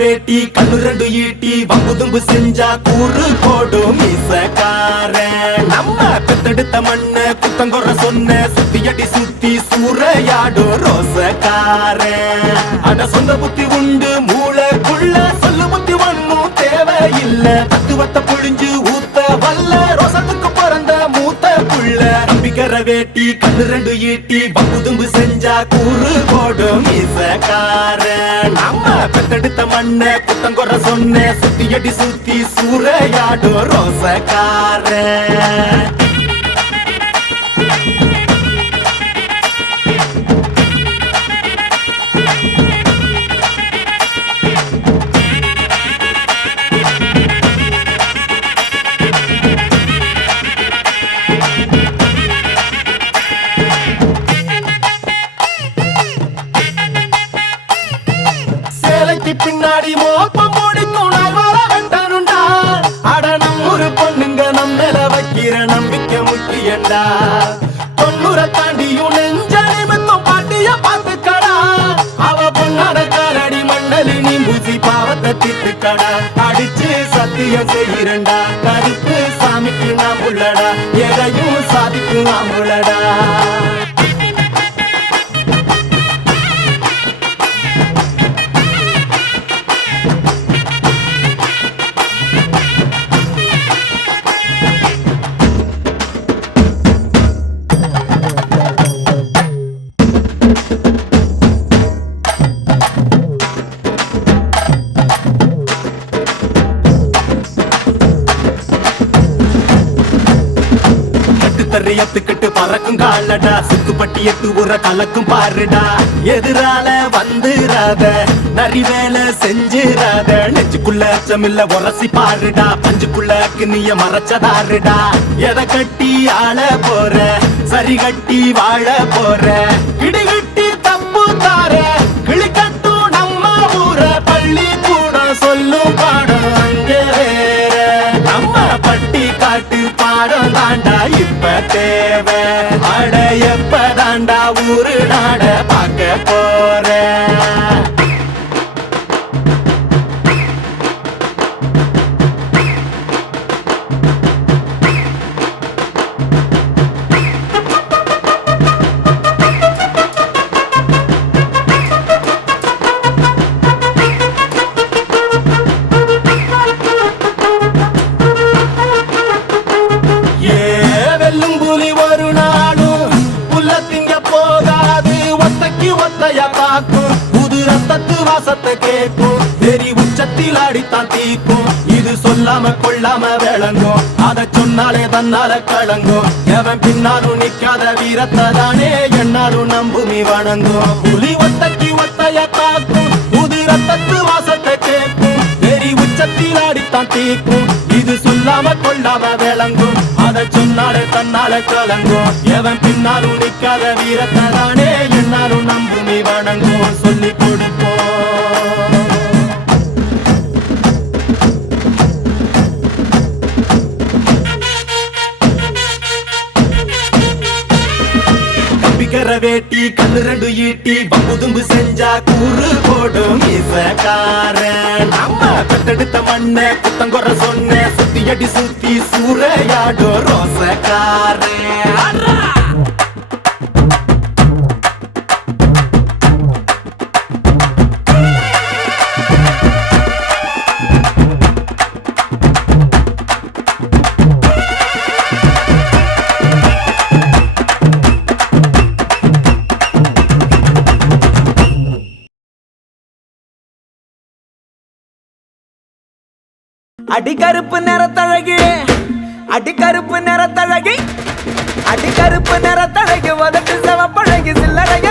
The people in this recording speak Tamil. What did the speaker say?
வேட்டி கண்ணு ரெண்டு ஈட்டி வம்புதும்பு செஞ்சா கூறு போடும் மீசக்காரன் நம்ம பெத்தெடுத்த மண்ண குத்தங்கொற சொன்ன சுத்தியடி சுத்தி சூறையாடும் ரோசக்காரன் அட சொந்த புத்தி உண்டு மூளைக்குள்ள சொல்லு புத்தி ஒண்ணும் தேவையில்ல தத்துவத்தை புழிஞ்சு ஊத்த வல்ல ரோசத்துக்கு பிறந்த மூத்த புள்ள நம்பிக்கிற வேட்டி கண்ணு ரெண்டு ஈட்டி வம்புதும்பு செஞ்சா கூறு போடும் மீசக்காரன் நம்ம பெத்தெடுத்த மண்ண குத்தங்கொற சொன்ன சுத்தியடி சுத்தி சூறையாடும் ரோசக்காரன் பின்னாடி மோப்பம் முடிக்கும் நாள் வர வேண்டனுண்டா அட நம்மூரு பொண்ணுங்க நம்மள வைக்கிற நம்பிக்கை முக்கியண்டா 90 தாண்டியும் நெஞ்ச நிமித்தம் பாட்டிய பாத்துக்கடா அவ பொண்ணாட காலடி மண்டலி நீ பூசி பாவத்தை திட்டுக்கடா அடிச்சு சத்தியம் செய்கிறண்டா கருப்பு சாமிக்கு நாம் உள்ளடா எதையும் சாதிக்கும் நாம் உள்ளடா எத்துக்கிட்டு பறக்கும் காலடா சுக்குப்பட்டி எட்டு உர கலக்கும் பாருடா எதிரால வந்துராத நரி வேலை செஞ்சிராத நெஞ்சுக்குள்ள அச்சமில்ல உரசி பாருடா பஞ்சுக்குள்ள கிண்ணிய மறைச்சதாருடா எதை கட்டி ஆள போற சரி கட்டி வாழ போற இடிகட்டி தப்பு தார கிளிக்கட்டும் நம்ம ஊர பள்ளி கூட சொல்லும் பாடம் அங்கே வேற நம்ம பட்டி காட்டு பாடம் தாண்டா இப்ப தேவை அட எப்ப தாண்டா ஊரு நாட பார்க்க போற வாசத்தை கேட்கும் தெரி உச்சத்தில் அடித்தான் தீக்கும் இது சொல்லாம கொள்ளாம விளங்கும் அதை சொன்னாலே தன்னால கலங்கும் எவன் பின்னாலும் நிக்காத வீரத்தை தானே என்னாலும் நம்புமி வணங்கும் புலி ஒத்தக்கி ஒத்தைய தாக்கும் புது ரத்தத்து வாசத்தை கேட்கும் தெரி உச்சத்தில் அடித்தான் தீக்கும் இது சொல்லாம கொள்ளாம விளங்கும் அதை சொன்னாலே தன்னால கலங்கும் எவன் பின்னாலும் நிக்காத வீரத்தை தானே என்னாலும் நம்புமி வணங்கும் சொல்லி கொடுப்போம் வேட்டி கண்ணு ரெண்டு ஈட்டி வம்புதும்பு செஞ்சா கூறு போடும் மீசக்காரன் நம்ம பெத்தெடுத்த மண்ண குத்தங்கொற சொன்ன சுத்தியடி சுத்தி சூறையாடும் ரோசக்காரன் அடிகருப்பு நிறத்தழகி அடிகருப்பு நிறத்தழகி அடிகருப்பு நிறத்தழகி உதட்டு செவப்பழகி சில்லறைய